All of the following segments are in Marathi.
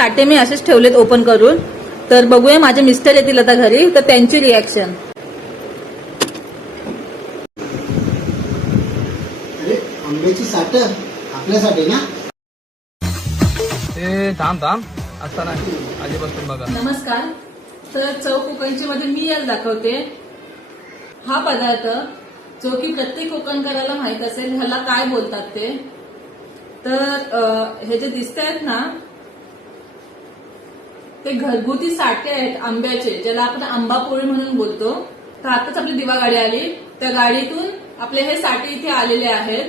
साठे मी असेच ठेवलेत ओपन करून. तर बघूया माझे मिस्टर येतील आता घरी तर त्यांची रिॲक्शन. आंब्याची साठ आपल्यासाठी ना. ते थांब असता नाही आधीपासून बघा. नमस्कार. तर चव कोकणची मध्ये मी याला दाखवते हा पदार्थ जो की प्रत्येक कोकणकराला माहित असेल ह्याला काय बोलतात ते. तर हे जे दिसत आहेत ना ते घरगुती साठे आहेत आंब्याचे, ज्याला आपण आंबा पोळी म्हणून बोलतो. तर आताच आपली दिवा गाडी आली, त्या गाडीतून आपले हे साठे इथे आलेले आहेत.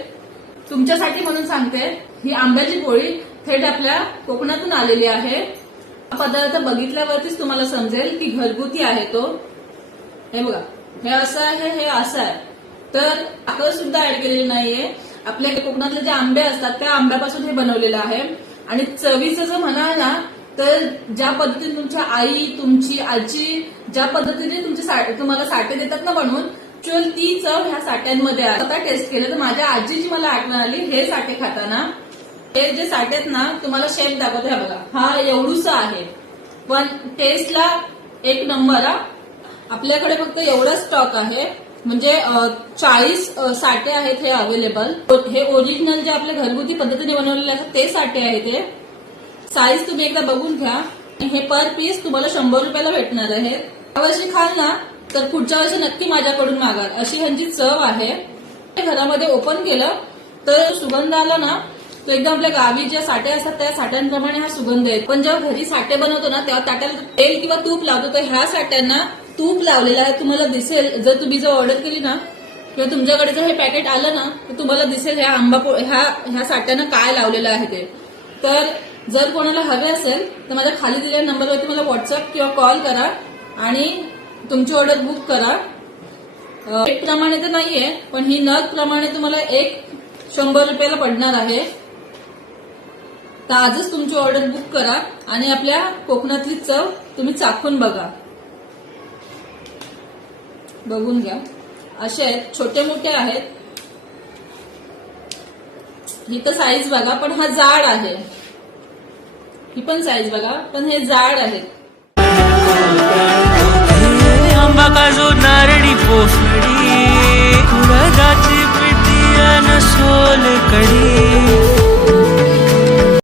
तुमच्यासाठी म्हणून सांगते, ही आंब्याची पोळी थेट आपल्या कोकणातून आलेली आहे. हा पदार्थ बघितल्यावरतीच तुम्हाला समजेल की घरगुती आहे तो. हे बघा, हे असं आहे, हे असं आहे. तर साखर सुद्धा ऍड केलेली नाहीये. आपल्या कोकणातले जे आंबे असतात त्या आंब्यापासून हे बनवलेलं आहे. आणि चवीचं जर म्हणाल ना तर ज्या पद्धतीने तुमच्या आई, तुमची आजी ज्या पद्धतीने तुम्हाला साठे देतात ना बनवून, चल ती चव ह्या साठ्यांमध्ये आहे. आता टेस्ट केलं तर माझ्या आजीची मला आठवण आली हे साठे खाताना. हे जे साठे आहेत ना तुम्हाला शेप दाखवते, हा बघा, हा एवढूसा आहे पण टेस्टला एक नंबर. आपल्याकडे फक्त एवढा स्टॉक आहे, म्हणजे 40 साठे आहेत हे अवेलेबल. हे ओरिजिनल जे आपल्या घरगुती पद्धतीने बनवलेले असतात ते साठे आहेत. हे साईज तुम्ही एकदा बघून घ्या. हे पर पीस तुम्हाला 100 रुपयाला भेटणार आहे. यावर्षी खाल ना तर पुढच्या वर्षी नक्की माझ्याकडून मागाल, अशी ह्यांची चव आहे. घरामध्ये ओपन केलं तर सुगंध आला ना तो एकदम आपल्या गावी ज्या साठे असतात त्या साठ्यांप्रमाणे हा सुगंध आहे. पण जेव्हा घरी साठे बनवतो ना तेव्हा ताट्याला तेल किंवा तूप लावतो, तर ह्या साठ्यांना तूप लावलेलं आहे. तुम्हाला दिसेल जर तुम्ही जर ऑर्डर केली ना किंवा तुमच्याकडे जर हे पॅकेट आलं ना तर तुम्हाला दिसेल ह्या साठ्यांना काय लावलेलं आहे ते. तर जर कोणाला हवे असेल तर माझ्या खाली दिलेल्या नंबरवरती मला व्हॉट्सअप किंवा कॉल करा आणि तुमची ऑर्डर बुक करा. एक प्रमाणे तर नाहीये पण ही नग प्रमाणे तुम्हाला एक 100 रुपयाला पडणार आहे. तर आजच तुमची ऑर्डर बुक करा आणि आपल्या कोकणातली चव तुम्ही चाखून बघा. बघून घ्या, असे आहेत, छोटे मोठे आहेत. ही तर साईज बघा, पण हा जाड आहे. ही पण साईज बघा, पण हे जाड आहेत. आंबा काजू नारळी पोफळी कुळदाची पिठी अन सोल कढी